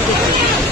Thank okay. you.